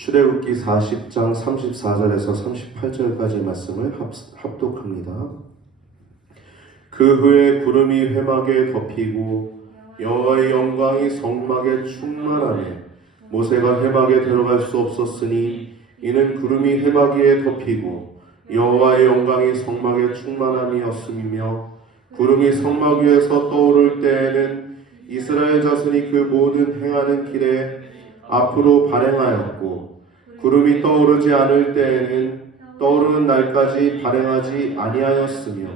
출애굽기 40장 34절에서 38절까지 말씀을 합독합니다. 그 후에 구름이 회막에 덮이고 여호와의 영광이 성막에 충만하매 모세가 회막에 들어갈 수 없었으니 이는 구름이 회막 위에 덮이고 여호와의 영광이 성막에 충만함이었음이며 구름이 성막 위에서 떠오를 때에는 이스라엘 자손이 그 모든 행하는 길에 앞으로 발행하였고 구름이 떠오르지 않을 때에는 떠오르는 날까지 발행하지 아니하였으며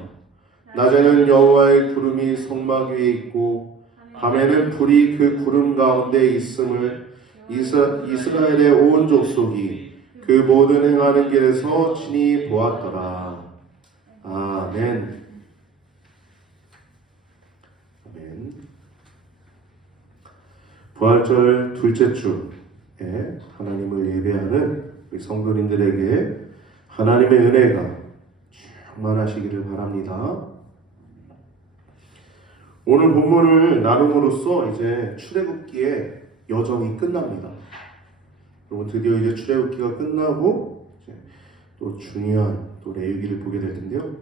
낮에는 여호와의 구름이 성막 위에 있고 밤에는 불이 그 구름 가운데 있음을 이스라엘의 온 족속이 그 모든 행하는 길에서 친히 보았더라. 아멘. 아멘. 부활절 둘째 주에 하나님을 예배하는 우리 성도님들에게 하나님의 은혜가 충만하시기를 바랍니다. 오늘 본문을 나눔으로써 이제 출애굽기의 여정이 끝납니다. 여러분 드디어 이제 출애굽기가 끝나고 이제 또 중요한 또 레위기를 보게 될 텐데요.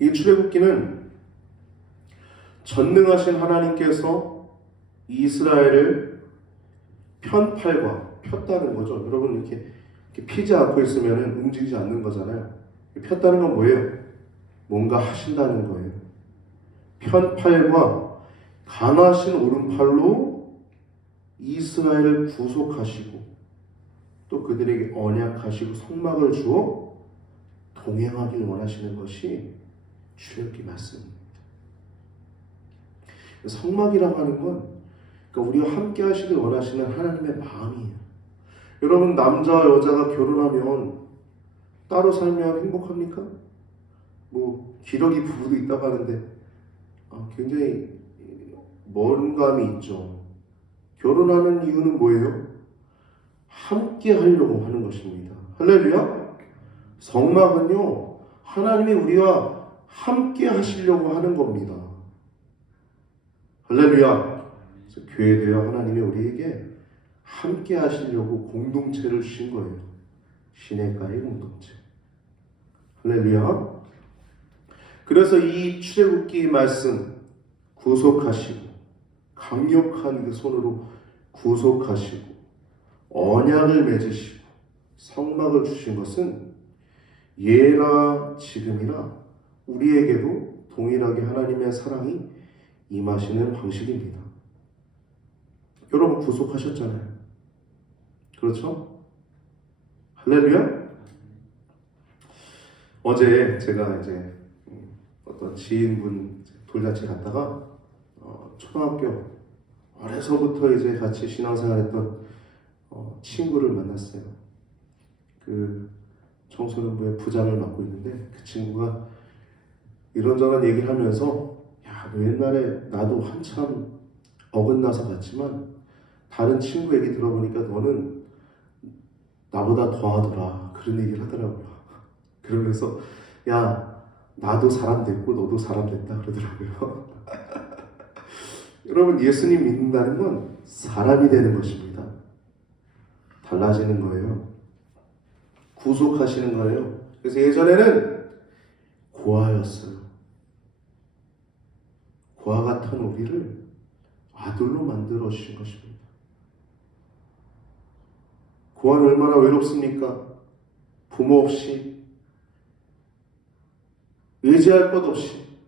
이 출애굽기는 전능하신 하나님께서 이스라엘을 편팔과 폈다는 거죠. 여러분 이렇게 피지 않고 있으면 움직이지 않는 거잖아요. 폈다는 건 뭐예요? 뭔가 하신다는 거예요. 편팔과 강하신 오른팔로 이스라엘을 구속하시고 또 그들에게 언약하시고 성막을 주어 동행하길 원하시는 것이 출애굽기 말씀입니다. 성막이라고 하는 건 그러니까 우리와 함께 하시길 원하시는 하나님의 마음이에요. 여러분 남자와 여자가 결혼하면 따로 살면 행복합니까? 뭐 기러기 부부도 있다고 하는데 굉장히 먼 감이 있죠. 결혼하는 이유는 뭐예요? 함께 하려고 하는 것입니다. 할렐루야. 성막은요 하나님이 우리와 함께 하시려고 하는 겁니다. 할렐루야. 그래서 교회 되어 하나님이 우리에게 함께 하시려고 공동체를 주신 거예요. 시내가의 공동체. 할렐루야. 그래서 이 출애굽기 말씀 구속하시고 강력한 그 손으로 구속하시고 언약을 맺으시고 성막을 주신 것은 예나 지금이나 우리에게도 동일하게 하나님의 사랑이 임하시는 방식입니다. 여러분 구속하셨잖아요. 그렇죠? 할렐루야. 어제 제가 이제 어떤 지인분 돌잔치 갔다가 초등학교 어려서부터 이제 같이 신앙생활했던 친구를 만났어요. 그 청소년부의 부장을 맡고 있는데 그 친구가 이런저런 얘기를 하면서 야, 너 옛날에 나도 한참 어긋나서 갔지만 다른 친구 얘기 들어보니까 너는 나보다 더하더라 그런 얘기를 하더라고요. 그러면서 야 나도 사람 됐고 너도 사람 됐다 그러더라고요. 여러분 예수님 믿는다는 건 사람이 되는 것입니다. 달라지는 거예요. 구속하시는 거예요. 그래서 예전에는 고아였어요. 고아 같은 우리를 아들로 만들어 주신 것입니다. 고아는 얼마나 외롭습니까? 부모 없이 의지할 것 없이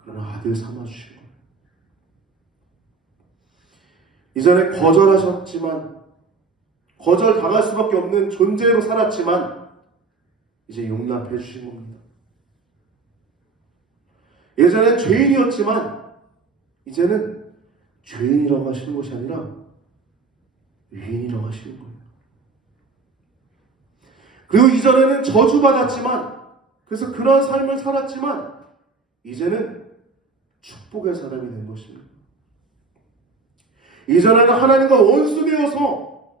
그러나 아들 삼아 주신 거예요. 이전에 거절하셨지만 거절당할 수밖에 없는 존재로 살았지만 이제 용납해 주신 겁니다. 예전에 죄인이었지만 이제는 죄인이라고 하시는 것이 아니라 의인이라고 하시는 거예요. 그리고 이전에는 저주받았지만 그래서 그런 삶을 살았지만 이제는 축복의 사람이 된 것입니다. 이전에는 하나님과 원수되어서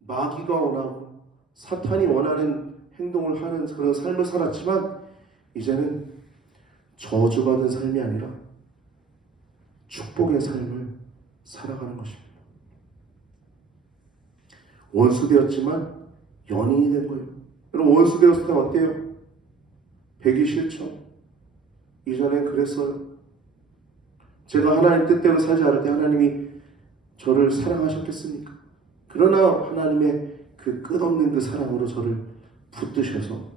마귀가 원하고 사탄이 원하는 행동을 하는 그런 삶을 살았지만 이제는 저주받은 삶이 아니라 축복의 삶을 살아가는 것입니다. 원수 되었지만 연인이 된 거예요. 여러분, 원수 되었을 때 어때요? 배기 싫죠? 이전에 그랬어요. 제가 하나님 뜻대로 살지 않을 때 하나님이 저를 사랑하셨겠습니까? 그러나 하나님의 그 끝없는 그 사랑으로 저를 붙드셔서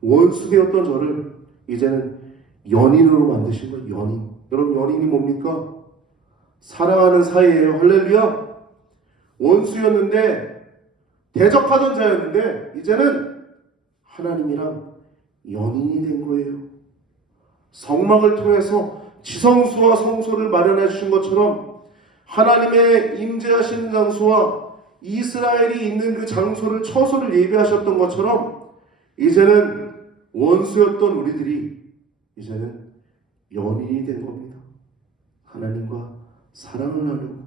원수 되었던 저를 이제는 연인으로 만드신 거예요. 연인. 여러분, 연인이 뭡니까? 사랑하는 사이예요. 할렐루야. 원수였는데, 대적하던 자였는데 이제는 하나님이랑 연인이 된 거예요. 성막을 통해서 지성소와 성소를 마련해 주신 것처럼 하나님의 임재하신 장소와 이스라엘이 있는 그 장소를, 처소를 예비하셨던 것처럼 이제는 원수였던 우리들이 이제는 연인이 된 겁니다. 하나님과 사랑을 나누고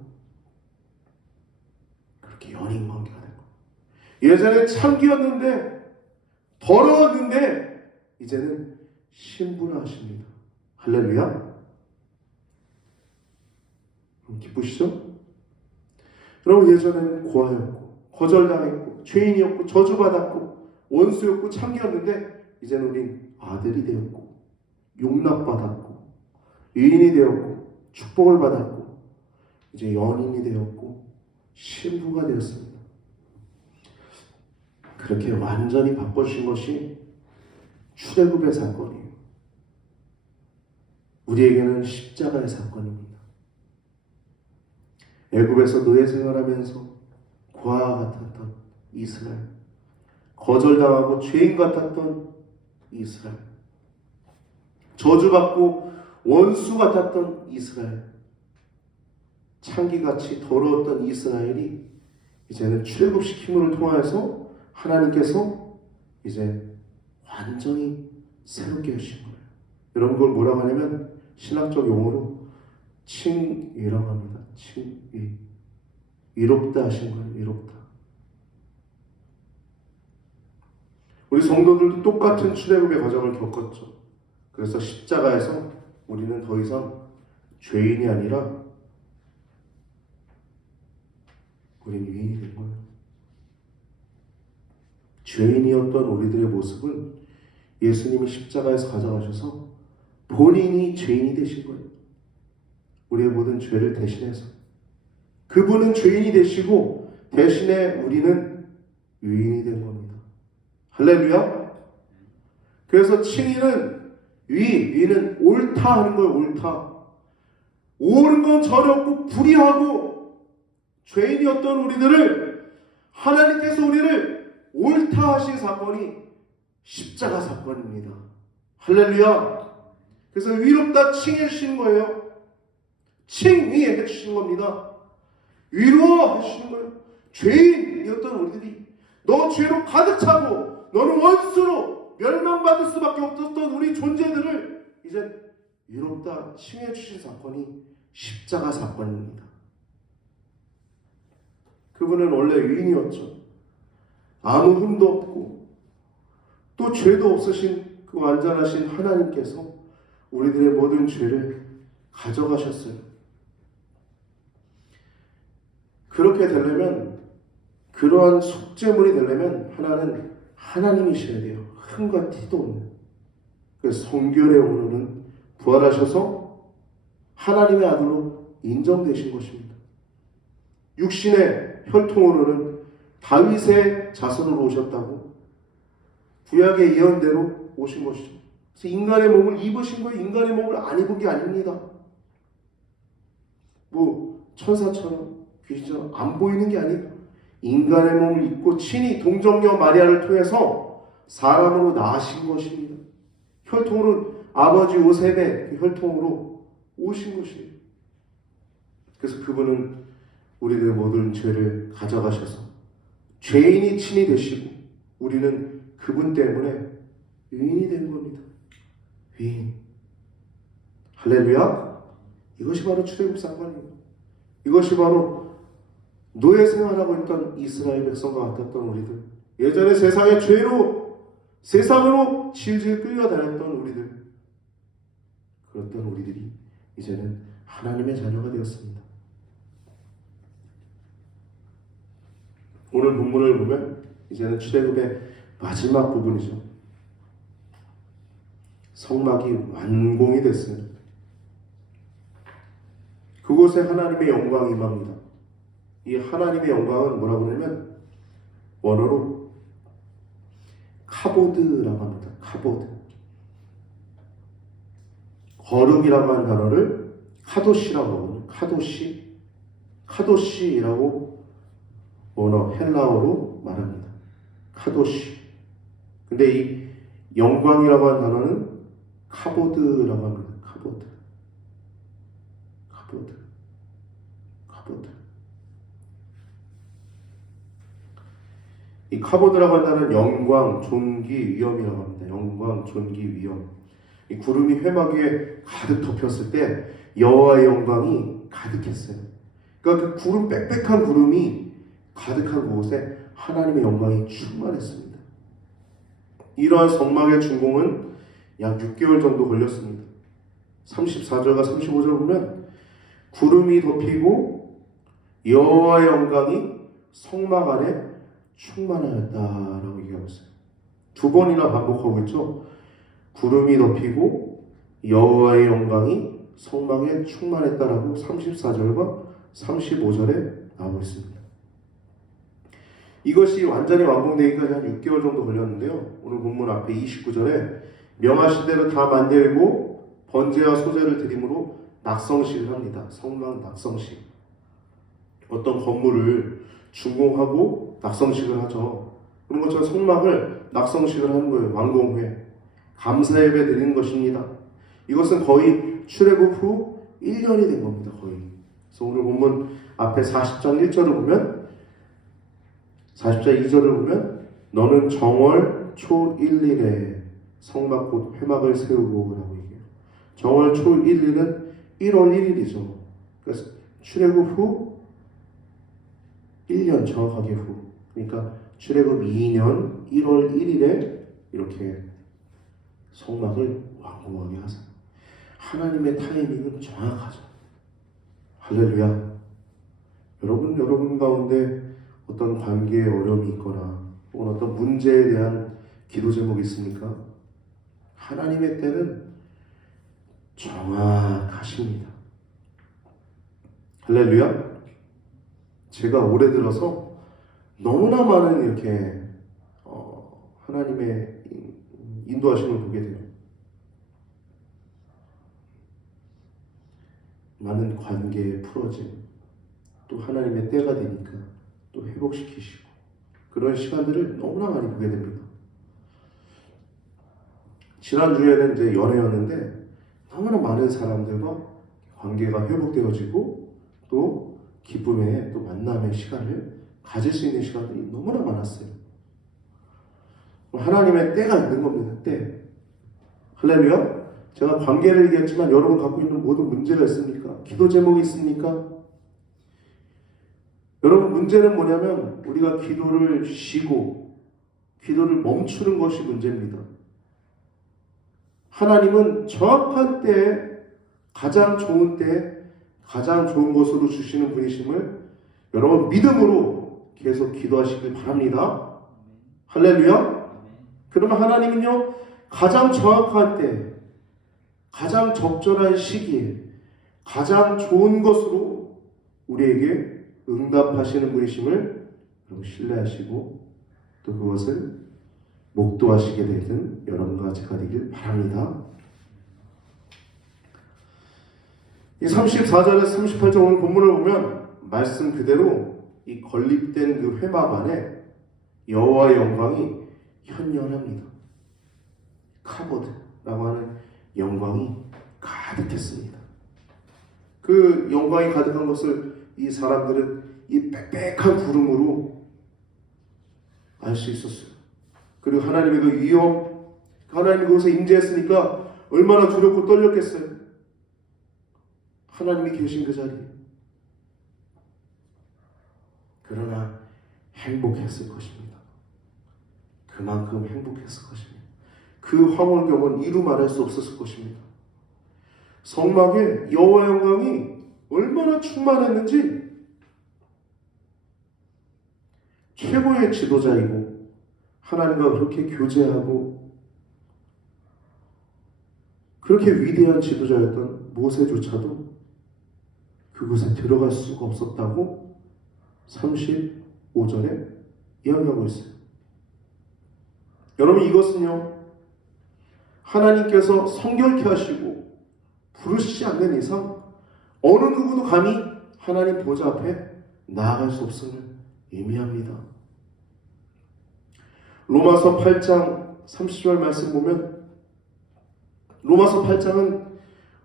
그렇게 연인 관계가 된 거예요. 예전에 참기였는데, 더러웠는데 이제는 신분하십니다. 할렐루야. 기쁘시죠? 여러분, 예전에는 고아였고 거절당했고 죄인이었고 저주받았고 원수였고 참기였는데 이제는 우린 아들이 되었고 용납받았고 의인이 되었고 축복을 받았고 이제 연인이 되었고 신부가 되었습니다. 그렇게 완전히 바꿔주신 것이 출애굽의 사건이에요. 우리에게는 십자가의 사건입니다. 애굽에서 노예 생활하면서 고아 같았던 이스라엘, 거절당하고 죄인 같았던 이스라엘, 저주받고 원수 같았던 이스라엘, 창기같이 더러웠던 이스라엘이 이제는 출애굽시킴을 통해서 하나님께서 이제 완전히 새롭게 하신 거예요. 여러분, 그걸 뭐라고 하냐면 신학적 용어로 칭의라고 합니다. 칭의. 이롭다 하신 거예요. 이롭다. 우리 성도들도 똑같은 출애굽의 과정을 겪었죠. 그래서 십자가에서 우리는 더 이상 죄인이 아니라 우리는 유인이 된 거예요. 죄인이었던 우리들의 모습은 예수님이 십자가에서 가져가셔서 본인이 죄인이 되신 거예요. 우리의 모든 죄를 대신해서. 그분은 죄인이 되시고 대신에 우리는 유인이 된 겁니다. 할렐루야. 그래서 칭의는 위는 옳다 하는 거예요. 옳다. 옳은 건 전혀 없고 불의하고 죄인이었던 우리들을 하나님께서 우리를 옳다 하신 사건이 십자가 사건입니다. 할렐루야. 그래서 위롭다 칭해 주신 거예요. 칭의해 주신 겁니다. 위로해 주신 거예요. 죄인이었던 우리들이 너 죄로 가득 차고 너는 원수로 멸망받을 수밖에 없었던 우리 존재들을 이제 위롭다 칭해 주신 사건이 십자가 사건입니다. 그분은 원래 의인이었죠. 아무 흠도 없고 또 죄도 없으신 그 완전하신 하나님께서 우리들의 모든 죄를 가져가셨어요. 그렇게 되려면, 그러한 속죄물이 되려면 하나는 하나님이셔야 돼요. 흠과 티도 없는. 그래서 성결의 오늘은 부활하셔서 하나님의 아들로 인정되신 것입니다. 육신의 혈통으로는 다윗의 자손으로 오셨다고 구약의 예언대로 오신 것이죠. 그래서 인간의 몸을 입으신 거예요. 인간의 몸을 안 입은 게 아닙니다. 뭐 천사처럼 귀신처럼 안 보이는 게 아니고 인간의 몸을 입고 친히 동정녀 마리아를 통해서 사람으로 나으신 것입니다. 혈통으로 아버지 요셉의 그 혈통으로 오신 것이에요. 그래서 그분은 우리들의 모든 죄를 가져가셔서 죄인이 친히 되시고 우리는 그분 때문에 의인이 된 겁니다. 의인. 할렐루야. 이것이 바로 출애굽 사건입니다. 이것이 바로 노예 생활하고 있던 이스라엘 백성과 같았던 우리들, 예전에 세상의 죄로 세상으로 질질 끌려다녔던 우리들, 그랬던 우리들이 이제는 하나님의 자녀가 되었습니다. 오늘 본문을 보면 이제는 출애굽의 마지막 부분이죠. 성막이 완공이 됐어요. 그곳에 하나님의 영광이 임합니다. 이 하나님의 영광은 뭐라고 하냐면 원어로 카보드라고 합니다. 카보드. 거룩이라고 하는 단어를 카도시라고 하거든요. 카도시라고 원어 헬라어로 말합니다. 카도시. 근데 이 영광이라고 하는 단어는 카보드라고 합니다. 카보드. 이 카보드라고 한다는 영광, 존귀, 위엄이라고 합니다. 영광, 존귀, 위엄. 이 구름이 회막 위에 가득 덮였을 때 여호와의 영광이 가득했어요. 그러니까 그 구름 빽빽한 구름이 가득한 곳에 하나님의 영광이 충만했습니다. 이러한 성막의 준공은 약 6개월 정도 걸렸습니다. 34절과 35절 보면 구름이 덮이고 여호와의 영광이 성막 안에 충만하였다라고 얘기하고 있어요. 두 번이나 반복하고 있죠. 구름이 덮이고 여호와의 영광이 성막에 충만했다라고 34절과 35절에 나오고 있습니다. 이것이 완전히 완공되기까지 한 6개월 정도 걸렸는데요. 오늘 본문 앞에 29절에 명하신 대로 다 만들고 번제와 소제를 드림으로 낙성식을 합니다. 성막 낙성식. 어떤 건물을 준공하고 낙성식을 하죠. 그런 것처럼 성막을 낙성식을 하는 거예요. 완공 후에 감사 예배 드리는 것입니다. 이것은 거의 출애굽 후 1년이 된 겁니다. 거의. 그래서 오늘 본문 앞에 40장 1절을 보면 40장 2절을 보면 너는 정월 초 1일에 성막 곧 회막을 세우고 라고 얘기해요. 정월 초 1일은 1월 1일이죠. 그래서 출애굽 후 1년 정확하게 후. 그러니까 출애굽 2년 1월 1일에 이렇게 성막을 완공하게 하세요. 하나님의 타이밍은 정확하죠. 할렐루야. 여러분 가운데 어떤 관계에 어려움이 있거나 혹은 어떤 문제에 대한 기도 제목이 있습니까? 하나님의 때는 정확하십니다. 할렐루야. 제가 올해 들어서 너무나 많은 이렇게 하나님의 인도하심을 보게 돼요. 많은 관계의 풀어짐, 또 하나님의 때가 되니까 또 회복시키시고 그런 시간들을 너무나 많이 보게 됩니다. 지난주에는 이제 연애였는데 너무나 많은 사람들과 관계가 회복되어지고 또 기쁨의 또 만남의 시간을 가질 수 있는 시간들이 너무나 많았어요. 하나님의 때가 있는 겁니다. 때. 할렐루야. 제가 관계를 얘기했지만 여러분 갖고 있는 모든 문제가 있습니까? 기도 제목이 있습니까? 여러분 문제는 뭐냐면 우리가 기도를 쉬고 기도를 멈추는 것이 문제입니다. 하나님은 정확한 때에 가장 좋은 때에 가장 좋은 것으로 주시는 분이심을 여러분 믿음으로 계속 기도하시길 바랍니다. 할렐루야. 그러면 하나님은요 가장 정확한 때 가장 적절한 시기에 가장 좋은 것으로 우리에게 응답하시는 분이심을 신뢰하시고 또 그것을 목도하시게 되는 여러분과 제가 되길 바랍니다. 이 34절에서 38절 오늘 본문을 보면 말씀 그대로 이 건립된 그 회막 안에 여호와의 영광이 현현합니다. 카보드라고 하는 영광이 가득했습니다. 그 영광이 가득한 것을 이 사람들은 이 빽빽한 구름으로 알 수 있었어요. 그리고 하나님의 그 위엄, 하나님이 그곳에 임재했으니까 얼마나 두렵고 떨렸겠어요. 하나님이 계신 그 자리에. 그러나 행복했을 것입니다. 그만큼 행복했을 것입니다. 그 황홀경은 이루 말할 수 없었을 것입니다. 성막에 여호와 영광이 얼마나 충만했는지 최고의 지도자이고 하나님과 그렇게 교제하고 그렇게 위대한 지도자였던 모세조차도 그곳에 들어갈 수가 없었다고 35절에 이야기하고 있어요. 여러분, 이것은요, 하나님께서 성결케 하시고 부르시지 않는 이상 어느 누구도 감히 하나님 보좌 앞에 나아갈 수 없음을 의미합니다. 로마서 8장 30절 말씀 보면, 로마서 8장은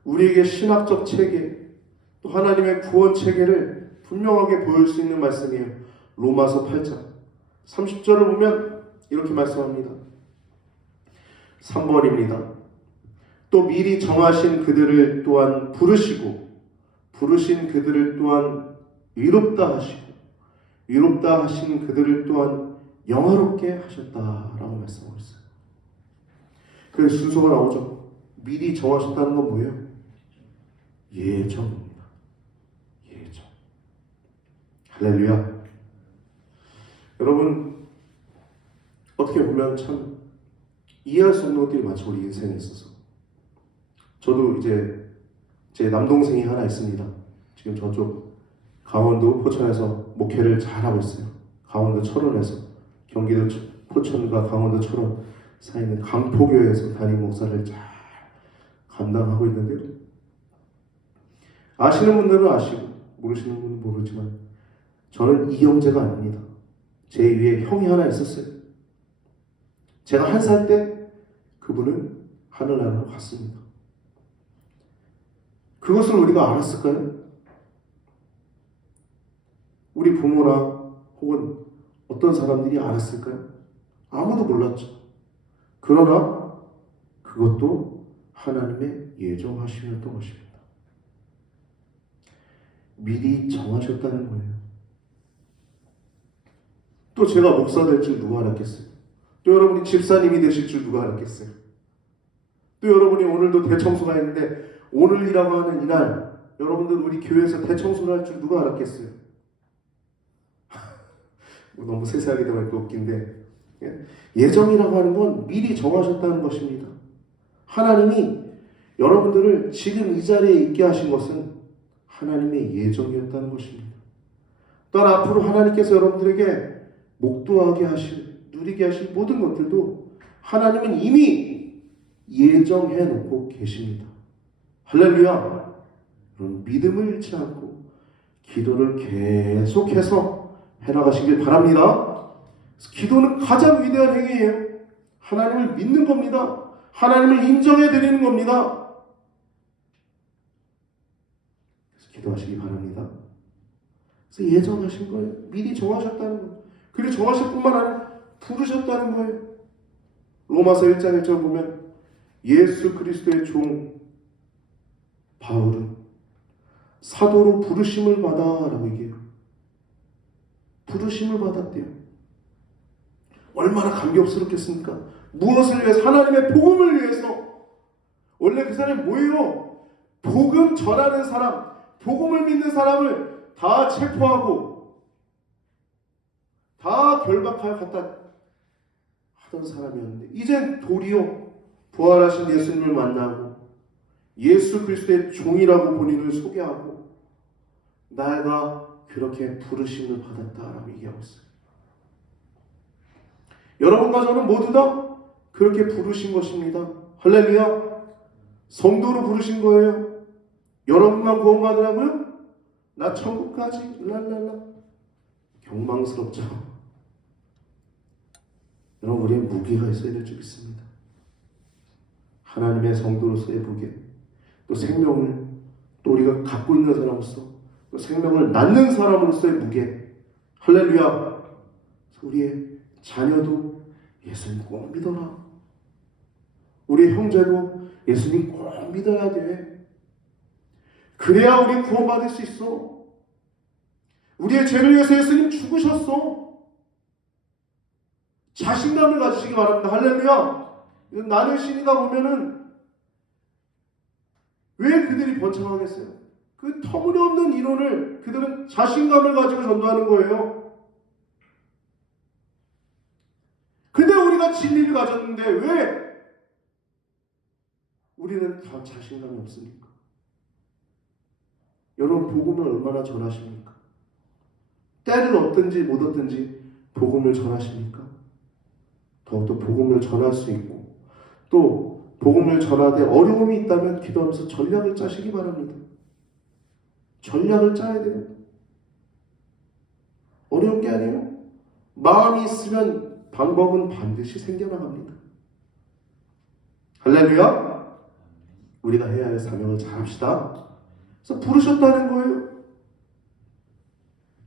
우리에게 신학적 체계, 또 하나님의 구원 체계를 분명하게 보일 수 있는 말씀이에요. 로마서 8장 30절을 보면 이렇게 말씀합니다. 3번입니다. 또 미리 정하신 그들을 또한 부르시고 부르신 그들을 또한 위롭다 하시고 위롭다 하신 그들을 또한 영화롭게 하셨다라고 말씀하고 있어요. 그래서 순서가 나오죠. 미리 정하셨다는 건 뭐예요? 예정입니다. 예정. 할렐루야. 여러분, 어떻게 보면 참 이해할 수 없는 것들이 많죠, 우리 인생에 있어서. 저도 이제 제 남동생이 하나 있습니다. 지금 저쪽 강원도 포천에서 목회를 잘하고 있어요. 강원도 철원에서, 경기도 포천과 강원도 철원 사이에 있는 강포교회에서 담임 목사를 잘 감당하고 있는데요. 아시는 분들은 아시고 모르시는 분은 모르지만 저는 이 형제가 아닙니다. 제 위에 형이 하나 있었어요. 제가 1살 때 그분은 하늘나라로 갔습니다. 그것을 우리가 알았을까요? 우리 부모나 혹은 어떤 사람들이 알았을까요? 아무도 몰랐죠. 그러나 그것도 하나님의 예정하심이었던 것입니다. 미리 정하셨다는 거예요. 또 제가 목사 될 줄 누가 알았겠어요? 또 여러분이 집사님이 되실 줄 누가 알았겠어요? 또 여러분이 오늘도 대청소가 있는데 오늘이라고 하는 이날 여러분들 우리 교회에서 대청소를 할 줄 누가 알았겠어요? 너무 세세하게 되면 또 웃긴데, 예정이라고 하는 건 미리 정하셨다는 것입니다. 하나님이 여러분들을 지금 이 자리에 있게 하신 것은 하나님의 예정이었다는 것입니다. 또한 앞으로 하나님께서 여러분들에게 목도하게 하실, 누리게 하실 모든 것들도 하나님은 이미 예정해 놓고 계십니다. 할렐루야! 여러분, 믿음을 잃지 않고 기도를 계속해서 해나가시길 바랍니다. 기도는 가장 위대한 행위예요. 하나님을 믿는 겁니다. 하나님을 인정해 드리는 겁니다. 그래서 기도하시기 바랍니다. 그래서 예정하신 거예요. 미리 정하셨다는 거예요. 그리고 정하실 뿐만 아니라 부르셨다는 거예요. 로마서 1장 1절 보면 예수 그리스도의 종 바울은 사도로 부르심을 받아라고 얘기해요. 부르심을 받았대요. 얼마나 감격스럽겠습니까? 무엇을 위해서? 하나님의 복음을 위해서. 원래 그 사람이 뭐예요? 복음 전하는 사람, 복음을 믿는 사람을 다 체포하고 다 결박하여 갖다 하던 사람이었는데 이젠 도리어 부활하신 예수님을 만나고 예수 그리스도의 종이라고 본인을 소개하고 내가 그렇게 부르심을 받았다라고 얘기하고 있어요. 여러분과 저는 모두 다 그렇게 부르신 것입니다. 할렐루야. 성도로 부르신 거예요. 여러분만 구원받으라고요? 나 천국까지 랄랄라. 경망스럽죠. 여러분, 우리의 무게가 있어야 될 줄 믿습니다. 하나님의 성도로서의 무게, 또 생명을 또 우리가 갖고 있는 사람으로서 또 생명을 낳는 사람으로서의 무게. 할렐루야. 우리의 자녀도 예수님 꼭 믿어라. 우리 형제도 예수님 꼭 믿어야 돼. 그래야 우리 구원받을 수 있어. 우리의 죄를 위해서 예수님 죽으셨어. 자신감을 가지시기 바랍니다. 할렐루야. 나는 신이다 보면은 왜 그들이 번창하겠어요? 그 터무니없는 이론을 그들은 자신감을 가지고 전도하는 거예요. 우리가 진리를 가졌는데 왜 우리는 다 자신감이 없습니까? 여러분, 복음을 얼마나 전하십니까? 때를 얻든지 못 얻든지 복음을 전하십니까? 더욱더 복음을 전할 수 있고, 또 복음을 전하되 어려움이 있다면 기도하면서 전략을 짜시기 바랍니다. 전략을 짜야 돼요. 어려운 게 아니에요. 마음이 있으면 방법은 반드시 생겨나갑니다. 할렐루야. 우리가 해야 할 사명을 잘합시다. 그래서 부르셨다는 거예요.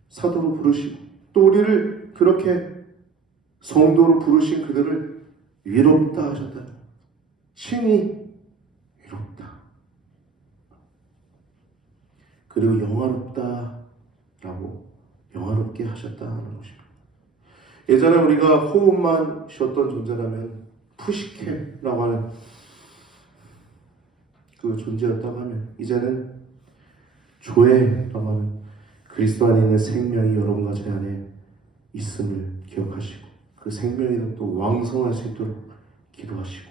사도로 부르시고, 또 우리를 그렇게 성도로 부르신 그들을 위롭다 하셨다. 신이 위롭다. 그리고 영화롭다라고 영화롭게 하셨다는 것입니다. 예전에 우리가 호흡만 쉬었던 존재라면 푸시캠이라고 하는 그 존재였다고 하면, 이제는 조회라고 하는 그리스도 안에 있는 생명이 여러분과 제 안에 있음을 기억하시고, 그 생명이 또 왕성할 수 있도록 기도하시고,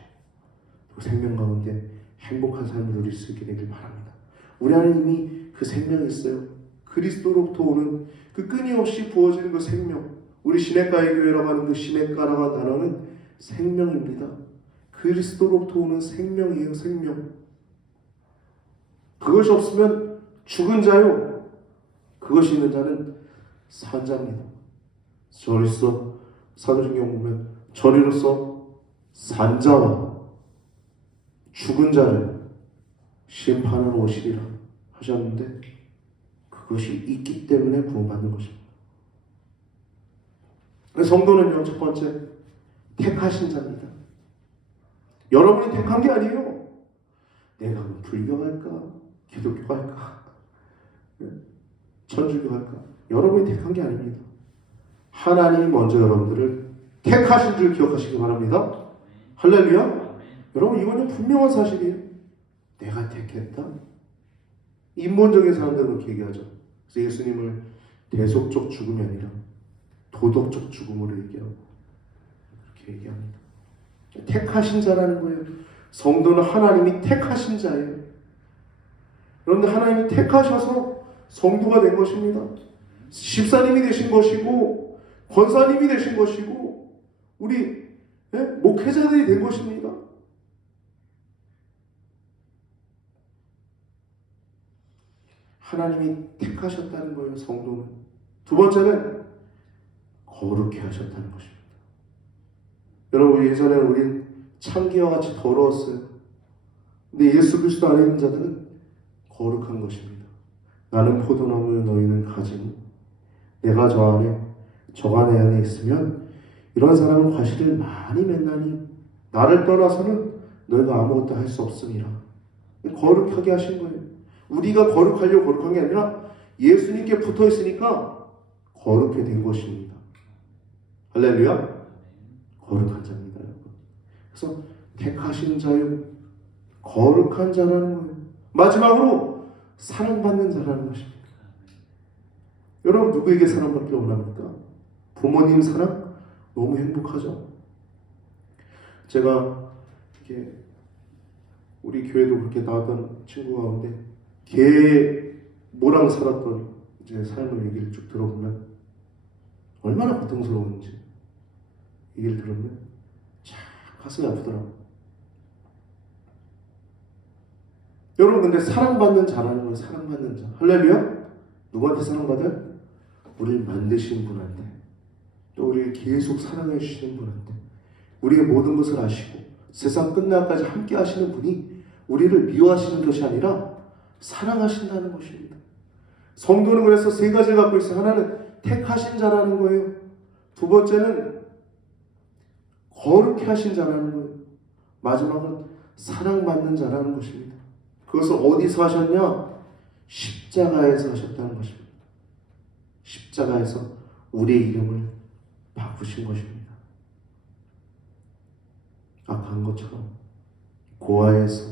그 생명 가운데 행복한 삶을 누릴 수 있게 되길 바랍니다. 우리 안에 이미 그 생명이 있어요. 그리스도로부터 오는 그 끊임없이 부어지는 그 생명, 우리 시냇가의 교회라고 하는 그 시냇가라고 하는 단어는 생명입니다. 그리스도로부터 오는 생명이에요. 생명. 그것이 없으면 죽은 자요, 그것이 있는 자는 산 자입니다. 저리서 사도신경 보면 저리로서 산자와 죽은 자를 심판하러 오시리라 하셨는데, 그것이 있기 때문에 구원받는 것입니다. 성도는요, 첫 번째, 택하신 자입니다. 여러분이 택한 게 아니에요. 내가 불교 할까? 기독교 할까? 천주교 할까? 여러분이 택한 게 아닙니다. 하나님이 먼저 여러분들을 택하신 줄 기억하시기 바랍니다. 할렐루야. 여러분, 이거는 분명한 사실이에요. 내가 택했다. 인본적인 사람들은 그렇게 얘기하죠. 그래서 예수님을 대속적 죽음이 아니라 도덕적 죽음으로 얘기하고 그렇게 얘기합니다. 택하신 자라는 거예요. 성도는 하나님이 택하신 자예요. 그런데 하나님이 택하셔서 성도가 된 것입니다. 집사님이 되신 것이고, 권사님이 되신 것이고, 우리 목회자들이 된 것입니다. 하나님이 택하셨다는 거예요. 성도는. 두 번째는 거룩해 하셨다는 것입니다. 여러분, 예전에 우린 창기와 같이 더러웠어요. 근데 예수 그리스도 안에 있는 자들은 거룩한 것입니다. 나는 포도나무, 너희는 가지니 내가 저 안에 있으면 이런 사람은 과실을 많이 맺나니 나를 떠나서는 너희가 아무것도 할 수 없음이라. 거룩하게 하신 거예요. 우리가 거룩하려고 거룩한 게 아니라 예수님께 붙어 있으니까 거룩해 된 것입니다. 할렐루야. 거룩한 자입니다, 여러분. 그래서 택하신 자요, 거룩한 자라는 거예요. 마지막으로 사랑받는 자라는 것입니다. 여러분, 누구에게 사랑받기를 원합니까? 부모님 사랑? 너무 행복하죠. 제가 이렇게 우리 교회도 그렇게 나왔던 친구 가운데 개모랑 살았던 이제 삶의 얘기를 쭉 들어보면 얼마나 고통스러운지 얘기를 들으면 참 가슴이 아프더라고요. 여러분, 근데 사랑받는 자라는 건 사랑받는 자. 할렐루야. 누구한테 사랑받아요? 우리를 만드신 분한테, 또 우리를 계속 사랑해 주시는 분한테, 우리의 모든 것을 아시고 세상 끝날까지 함께 하시는 분이 우리를 미워하시는 것이 아니라 사랑하신다는 것입니다. 성도는 그래서 세 가지를 갖고 있어요. 하나는 택하신 자라는 거예요. 두 번째는 거룩해 하신 자라는 거예요. 마지막은 사랑받는 자라는 것입니다. 그것을 어디서 하셨냐? 십자가에서 하셨다는 것입니다. 십자가에서 우리의 이름을 바꾸신 것입니다. 아까 한 것처럼 고아에서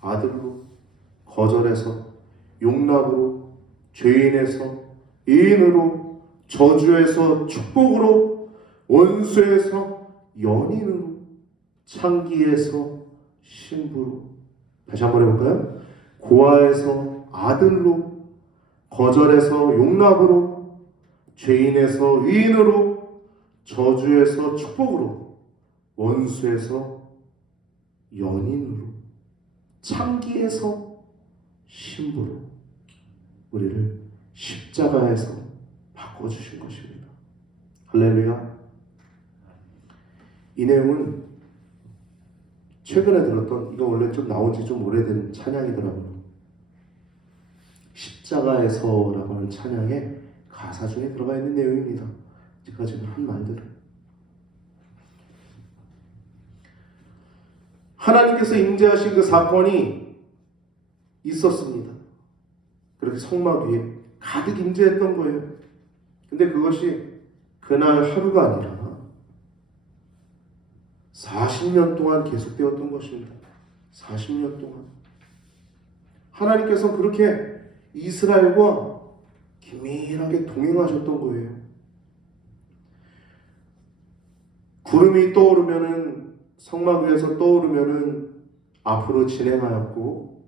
아들로, 거절에서 용납으로, 죄인에서 의인으로, 저주에서 축복으로, 원수에서 연인으로, 창기에서 신부로. 다시 한번 해볼까요? 고아에서 아들로, 거절에서 용납으로, 죄인에서 의인으로, 저주에서 축복으로, 원수에서 연인으로, 창기에서 신부로 우리를 십자가에서 바꿔주신 것입니다. 할렐루야. 이 내용은 최근에 들었던, 이거 원래 좀 나온 지 좀 오래된 찬양이더라고요. 십자가에서라고 하는 찬양의 가사 중에 들어가 있는 내용입니다. 제가 지금 한 말들은 하나님께서 임재하신 그 사건이 있었습니다. 그렇게 성막 위에 가득 임재했던 거예요. 근데 그것이 그날 하루가 아니라 40년 동안 계속되었던 것입니다. 40년 동안 하나님께서 그렇게 이스라엘과 긴밀하게 동행하셨던 거예요. 구름이 떠오르면은, 성막 위에서 떠오르면은 앞으로 진행하였고,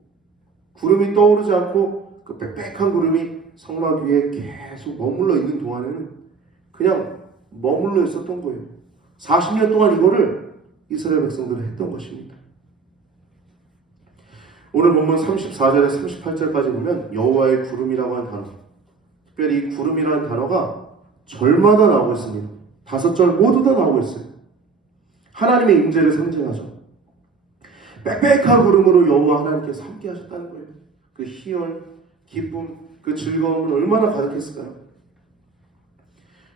구름이 떠오르지 않고 그 빽빽한 구름이 성막 위에 계속 머물러 있는 동안에는 그냥 머물러 있었던 거예요. 40년 동안 이거를 이스라엘 백성들은 했던 것입니다. 오늘 본문 34절에 38절까지 보면 여호와의 구름이라고 하는 단어, 특별히 이 구름이라는 단어가 절마다 나오고 있습니다. 5절 모두 다 나오고 있어요. 하나님의 임재를 상징하죠. 빽빽한 구름으로 여호와 하나님께서 함께 하셨다는 거예요. 그 희열, 기쁨, 그 즐거움은 얼마나 가득했을까요?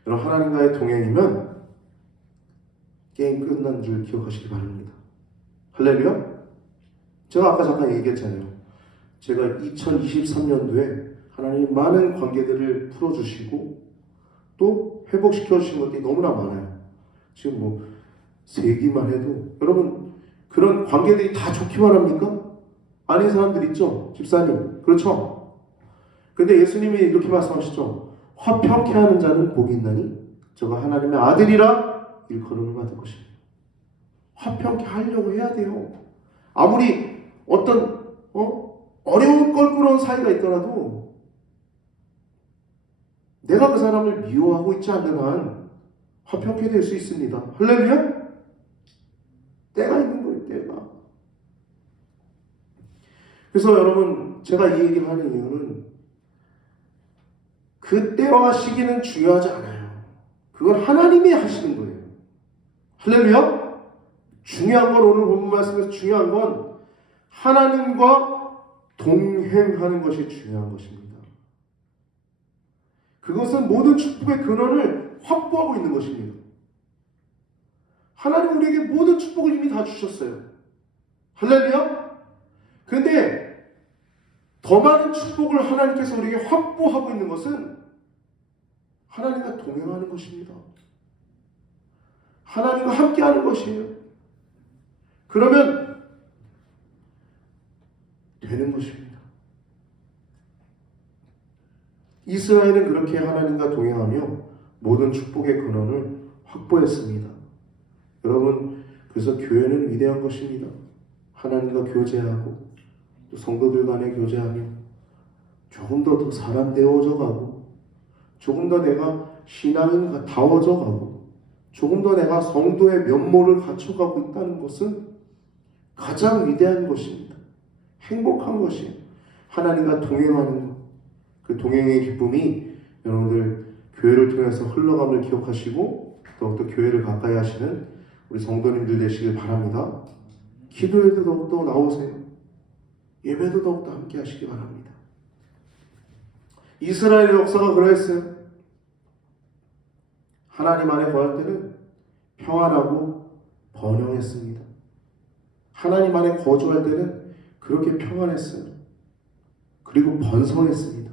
여러분, 하나님과의 동행이면 게임 끝난 줄 기억하시기 바랍니다. 할렐루야? 제가 아까 잠깐 얘기했잖아요. 제가 2023년도에 하나님 많은 관계들을 풀어주시고 또 회복시켜주신 것들이 너무나 많아요. 지금 뭐 세기만 해도, 여러분 그런 관계들이 다 좋기만 합니까? 아닌 사람들 있죠? 집사님, 그렇죠? 근데 예수님이 이렇게 말씀하시죠. 화평케 하는 자는 복이 있나니 저가 하나님의 아들이라 일컬음을 받을 것입니다. 화평케 하려고 해야 돼요. 아무리 어떤 어려운 껄끄러운 사이가 있더라도 내가 그 사람을 미워하고 있지 않는 한 화평케 될 수 있습니다. 할렐루야? 때가 있는 거예요, 때가. 그래서 여러분, 제가 이 얘기를 하는 이유는 그 때와 시기는 중요하지 않아요. 그건 하나님이 하시는 거예요. 할렐루야? 중요한 건, 오늘 본문 말씀에서 중요한 건 하나님과 동행하는 것이 중요한 것입니다. 그것은 모든 축복의 근원을 확보하고 있는 것입니다. 하나님 우리에게 모든 축복을 이미 다 주셨어요. 할렐루야? 그런데 더 많은 축복을 하나님께서 우리에게 확보하고 있는 것은 하나님과 동행하는 것입니다. 하나님과 함께하는 것이에요. 그러면 되는 것입니다. 이스라엘은 그렇게 하나님과 동행하며 모든 축복의 근원을 확보했습니다. 여러분, 그래서 교회는 위대한 것입니다. 하나님과 교제하고 또 성도들 간에 교제하며 조금 더 사람되어져 가고, 조금 더 내가 신앙인다워져 가고, 조금 더 내가 성도의 면모를 갖춰가고 있다는 것은 가장 위대한 것입니다. 행복한 것이에요. 하나님과 동행하는 것, 그 동행의 기쁨이 여러분들 교회를 통해서 흘러감을 기억하시고 더욱더 교회를 가까이 하시는 우리 성도님들 되시길 바랍니다. 기도에도 더욱더 나오세요. 예배도 더욱더 함께 하시기 바랍니다. 이스라엘의 역사가 그러했어요. 하나님 안에 거할 때는 평안하고 번영했습니다. 하나님 안에 거주할 때는 그렇게 평안했어요. 그리고 번성했습니다.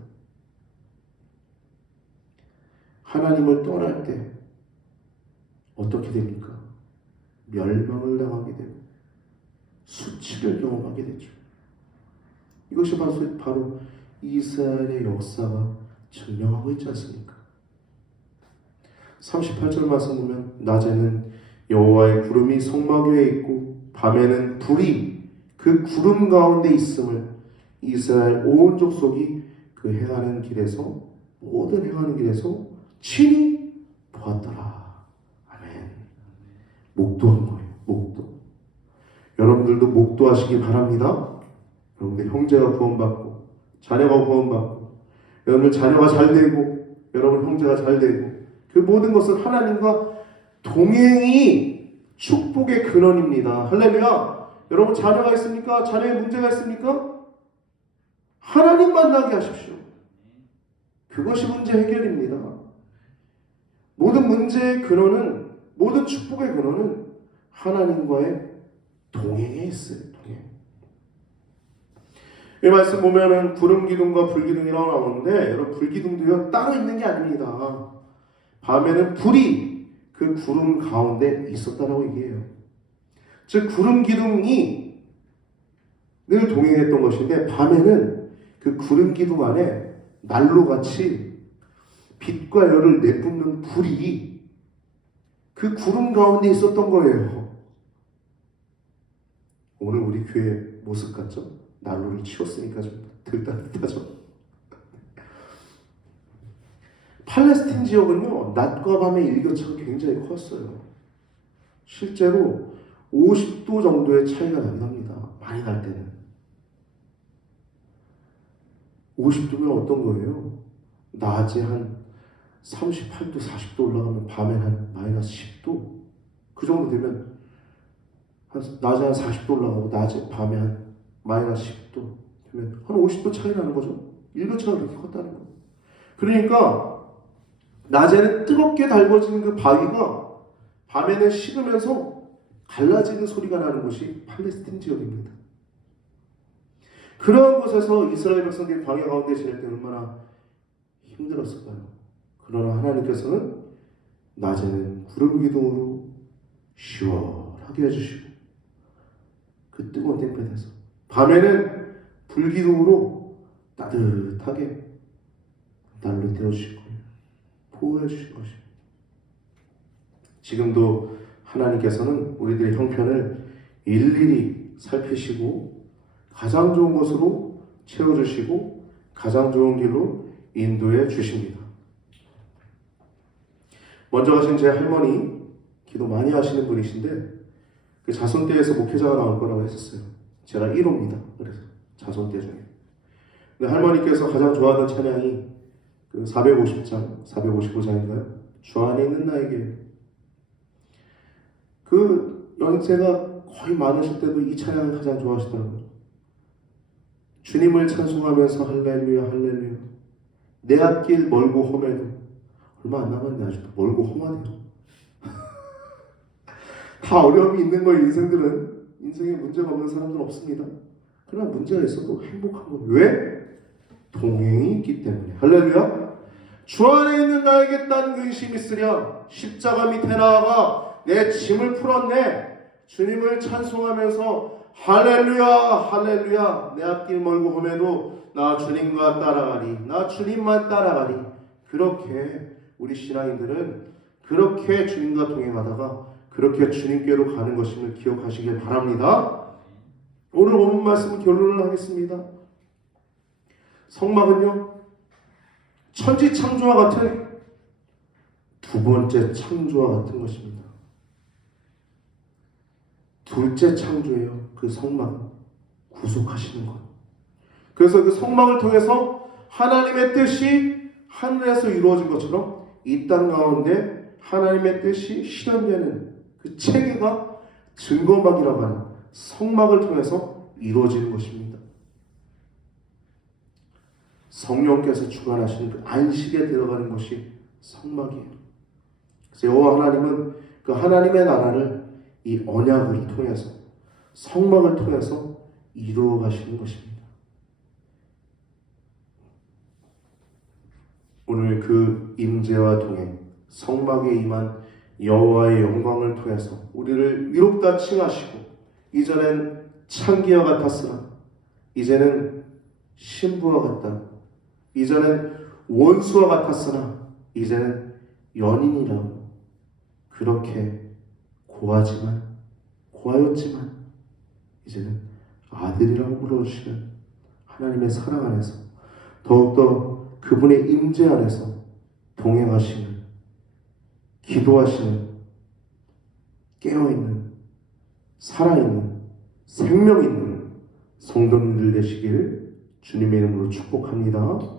하나님을 떠날 때 어떻게 됩니까? 멸망을 당하게 되고 수치를 경험하게 되죠. 이것이 바로 이스라엘의 역사가 증명하고 있지 않습니까? 38절 말씀 보면 낮에는 여호와의 구름이 성막 위에 있고 밤에는 불이 그 구름 가운데 있음을 이스라엘 온 족속이 그 행하는 길에서 모든 행하는 길에서 친히 보았더라. 아멘. 목도한 거예요. 목도. 여러분들도 목도하시기 바랍니다. 여러분들 형제가 구원받고 자녀가 구원받고 여러분 자녀가 잘 되고 여러분 형제가 잘 되고 그 모든 것은 하나님과 동행이 축복의 근원입니다. 할렐루야. 여러분 자녀가 있습니까? 자녀에 문제가 있습니까? 하나님 만나게 하십시오. 그것이 문제 해결입니다. 모든 문제의 근원은, 모든 축복의 근원은 하나님과의 동행에 있어요. 동행. 이 말씀 보면은 구름 기둥과 불 기둥이라고 나오는데 여러분 불 기둥도요 따로 있는 게 아닙니다. 밤에는 불이 그 구름 가운데 있었다라고 얘기해요. 즉 구름 기둥이 늘 동행했던 것인데 밤에는 그 구름 기둥 안에 난로같이 빛과 열을 내뿜는 불이 그 구름 가운데 있었던 거예요. 오늘 우리 교회 모습 같죠? 난로를 치웠으니까 좀 덜 따뜻하죠? 팔레스틴 지역은요 낮과 밤의 일교차가 굉장히 컸어요. 실제로 50도 정도의 차이가 나긴 합니다. 많이 날 때는 50도면 어떤 거예요? 낮에 한 38도, 40도 올라가면 밤에 한 마이너스 10도 그 정도 되면 낮에 한 40도 올라가고 낮에 밤에 한 마이너스 10도 되면 한 50도 차이 나는 거죠. 일교차가 그렇게 컸다는 거예요. 그러니까 낮에는 뜨겁게 달궈지는 그 바위가 밤에는 식으면서 갈라지는 소리가 나는 곳이 팔레스틴 지역입니다. 그러한 곳에서 이스라엘 백성들이 광야 가운데 지낼 때 얼마나 힘들었을까요? 그러나 하나님께서는 낮에는 구름 기둥으로 시원하게 해주시고 그 뜨거운 땡볕에서 밤에는 불 기둥으로 따뜻하게 난로 태워주실 거예요. 보호해 주실 것입니다. 지금도 하나님께서는 우리들의 형편을 일일이 살피시고 가장 좋은 것으로 채워주시고 가장 좋은 길로 인도해 주십니다. 먼저 가신 제 할머니 기도 많이 하시는 분이신데 그 자손때에서 목회자가 나올 거라고 했었어요. 제가 1호입니다. 그래서 자손때 중에. 근데 할머니께서 가장 좋아하는 찬양이 그 450장, 455장인가요? 주 안에 있는 나에게. 그 연세가 거의 많으실 때도 이 찬양을 가장 좋아하시더라고요. 주님을 찬송하면서 할렐루야 할렐루야 내 앞길 멀고 험해도 얼마 안 남았네. 아직도 멀고 험하네요. 다 어려움이 있는 거예요. 인생에 문제가 없는 사람들은 없습니다. 그러나 문제가 있어도 행복한 건 왜? 동행이 있기 때문에. 할렐루야. 주 안에 있는 나에게 딴 근심 있으랴. 십자가 밑에 나아가 내 짐을 풀었네. 주님을 찬송하면서 할렐루야 할렐루야 내 앞길 멀고 험해도 나 주님과 따라가리. 나 주님만 따라가리. 그렇게 우리 신앙인들은 그렇게 주님과 동행하다가 그렇게 주님께로 가는 것임을 기억하시길 바랍니다. 오늘 본문 말씀 결론을 하겠습니다. 성막은요 천지 창조와 같은 두 번째 창조와 같은 것입니다. 둘째 창조예요. 그 성막은 구속하시는 것. 그래서 그 성막을 통해서 하나님의 뜻이 하늘에서 이루어진 것처럼 이 땅 가운데 하나님의 뜻이 실현되는 그 체계가 증거막이라고 하는 성막을 통해서 이루어지는 것입니다. 성령께서 주관하시는 그 안식에 들어가는 것이 성막이에요. 그래서 여호와 하나님은 그 하나님의 나라를 이 언약을 통해서 성막을 통해서 이루어 가시는 것입니다. 오늘 그 임재와 동행 성막에 임한 여호와의 영광을 통해서 우리를 위롭다 칭하시고 이전엔 창기와 같았으나 이제는 신부와 같다. 이전엔 원수와 같았으나 이제는 연인이라고 그렇게 고하였지만 이제는 아들이라고 불러주시는 하나님의 사랑 안에서 더욱더 그분의 임재 안에서 동행하시는, 기도하시는, 깨어있는, 살아있는, 생명 있는 성도님들 되시길 주님의 이름으로 축복합니다.